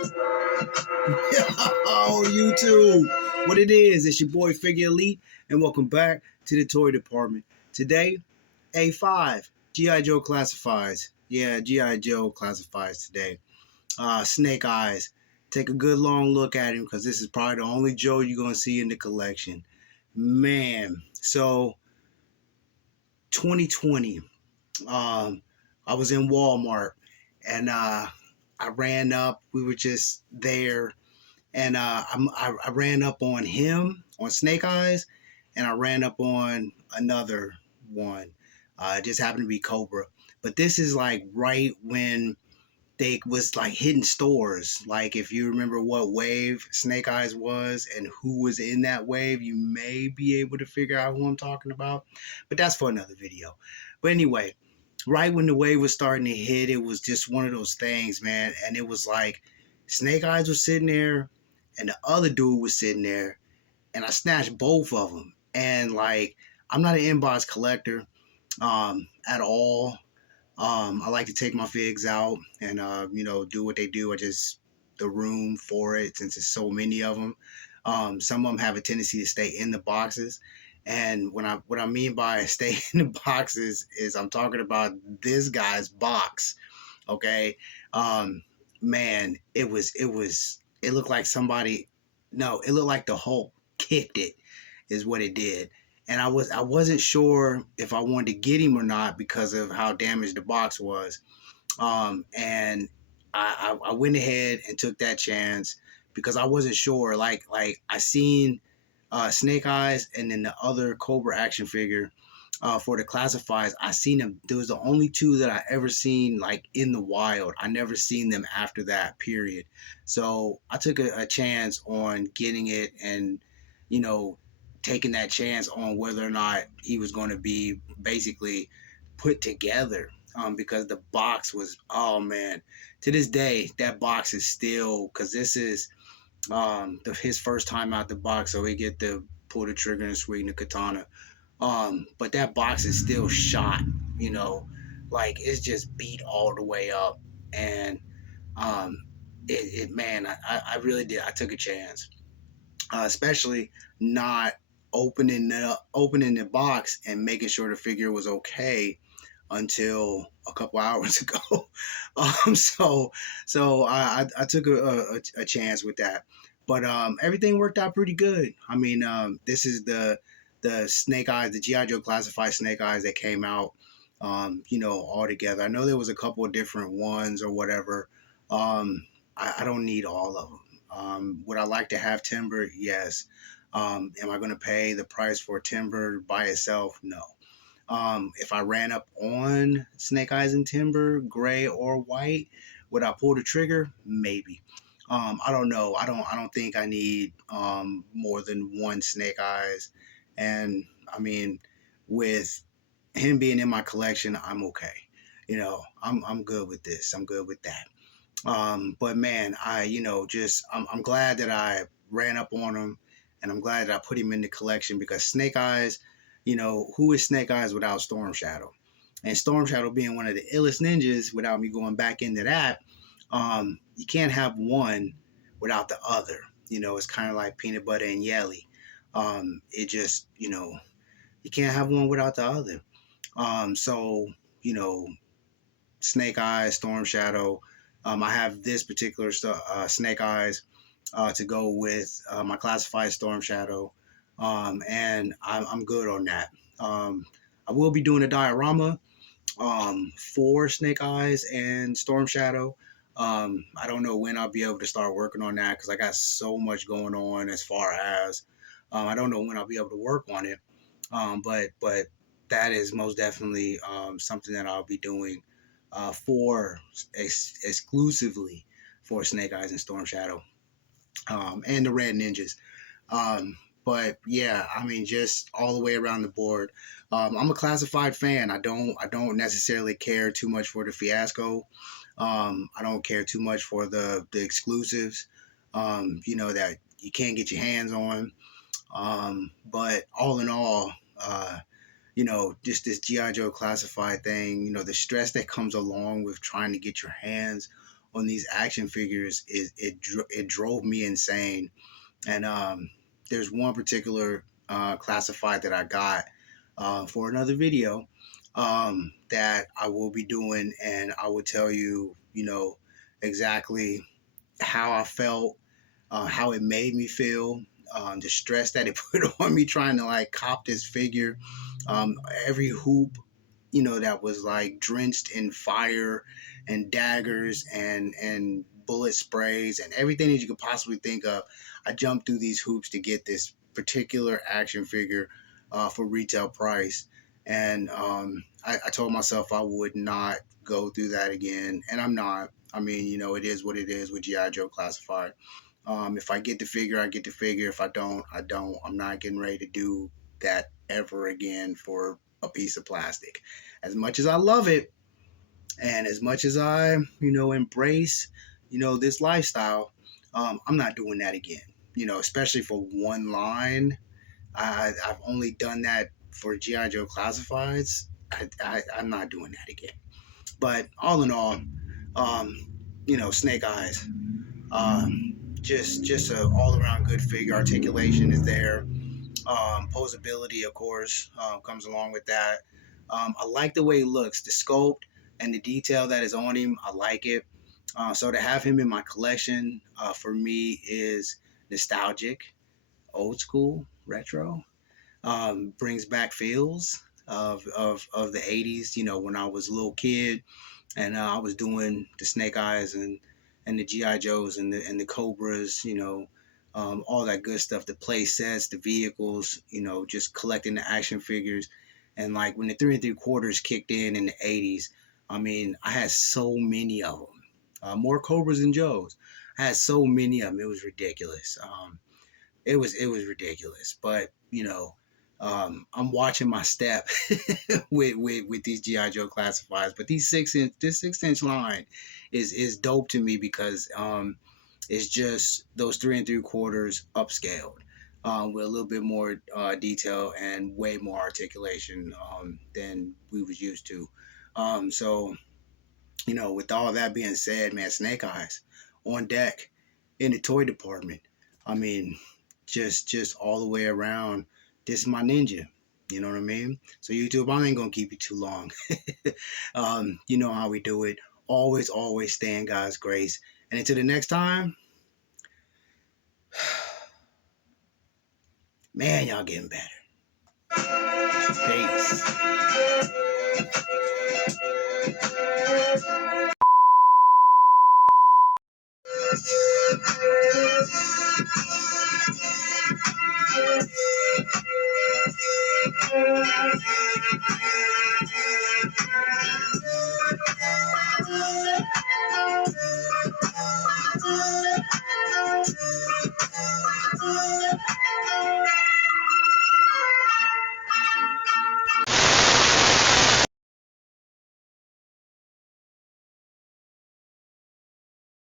Oh, YouTube. What it is, it's your boy Figure Elite, and welcome back to the toy department. Today, A5, G.I. Joe classifies. Yeah, G.I. Joe classifies today. Snake Eyes. Take a good long look at him because this is probably the only Joe you're going to see in the collection. Man, so 2020, I was in Walmart and I ran up. We were just there and I ran up on him on Snake Eyes, and I ran up on another one. It just happened to be Cobra, but this is like right when they was like hitting stores. Like if you remember what wave Snake Eyes was and who was in that wave, you may be able to figure out who I'm talking about. But that's for another video. But anyway, right when the wave was starting to hit, it was just one of those things, man. And it was like Snake Eyes was sitting there and the other dude was sitting there, and I snatched both of them. And like, I'm not an inbox collector at all. I like to take my figs out and do what they do. I just the room for it since there's so many of them. Some of them have a tendency to stay in the boxes, and what I mean by stay in the boxes is I'm talking about this guy's box. Okay, um, man, it looked like somebody. No, it looked like the Hulk kicked it. Is what it did, and I wasn't sure if I wanted to get him or not because of how damaged the box was. And I went ahead and took that chance because I wasn't sure. Like I seen Snake Eyes and then the other Cobra action figure for the classifieds. I seen them. There was the only two that I ever seen like in the wild. I never seen them after that period. So I took a chance on getting it and you know taking that chance on whether or not he was going to be basically put together. Because the box was, oh man, to this day that box is still, because this is his first time out the box, so he get to pull the trigger and swing the katana. But that box is still shot, you know, like it's just beat all the way up. And um, man, I really did. I took a chance, especially not opening the box and making sure the figure was okay until a couple hours ago. So I took a chance with that, but everything worked out pretty good. I mean, this is the Snake Eyes, the GI Joe classified Snake Eyes that came out, all together. I know there was a couple of different ones or whatever. I don't need all of them. Would I like to have Timber? Yes. Am I going to pay the price for Timber by itself? No. If I ran up on Snake Eyes and Timber, gray or white, would I pull the trigger? Maybe. I don't know. I don't think I need more than one Snake Eyes. And I mean, with him being in my collection, I'm okay. I'm good with this. I'm good with that. But man, I'm glad that I ran up on him, and I'm glad that I put him in the collection because Snake Eyes, who is Snake Eyes without Storm Shadow? And Storm Shadow being one of the illest ninjas, without me going back into that, you can't have one without the other. It's kind of like peanut butter and jelly. It just, you can't have one without the other. So, you know, Snake Eyes, Storm Shadow. I have this particular Snake Eyes to go with my classified Storm Shadow, and I'm good on that. I will be doing a diorama for Snake Eyes and Storm Shadow. I don't know when I'll be able to start working on that because I got so much going on as far as I don't know when I'll be able to work on it. But that is most definitely something that I'll be doing for exclusively for Snake Eyes and Storm Shadow, and the Red Ninjas. But yeah, I mean, just all the way around the board. I'm a classified fan. I don't necessarily care too much for the fiasco. I don't care too much for the exclusives. That you can't get your hands on. But all in all, just this GI Joe classified thing. The stress that comes along with trying to get your hands on these action figures is it drove me insane. And there's one particular classified that I got for another video that I will be doing, and I will tell you, exactly how I felt, how it made me feel, the stress that it put on me trying to like cop this figure. Um, every hoop, that was like drenched in fire and daggers and bullet sprays and everything that you could possibly think of. I jumped through these hoops to get this particular action figure for retail price. And I told myself I would not go through that again. And I'm not. I mean, it is what it is with G.I. Joe Classified. If I get the figure, I get the figure. If I don't, I don't. I'm not getting ready to do that ever again for a piece of plastic. As much as I love it, and as much as I, embrace, this lifestyle, I'm not doing that again. Especially for one line. I've only done that for GI Joe Classifieds. I'm not doing that again. But all in all, Snake Eyes. Just a all around good figure. Articulation is there. Posability, of course, comes along with that. I like the way he looks, the sculpt and the detail that is on him. I like it. So to have him in my collection for me is nostalgic, old school, retro. Brings back feels of the 80s, when I was a little kid and I was doing the Snake Eyes and the GI Joes and the Cobras, all that good stuff, the play sets, the vehicles, just collecting the action figures, and like when the 3 3/4 kicked in the '80s, I mean, I had so many of them, more Cobras than Joes. I had so many of them, it was ridiculous. It was ridiculous, but I'm watching my step with these GI Joe classifieds. But this 6 inch line is dope to me because it's just those 3 3/4 upscaled. With a little bit more detail and way more articulation than we was used to. So with all that being said, man, Snake Eyes on deck in the toy department. I mean, just all the way around. This is my ninja. You know what I mean? So YouTube, I ain't gonna keep you too long. You know how we do it. Always stay in God's grace. And until the next time, man, y'all getting better. Peace.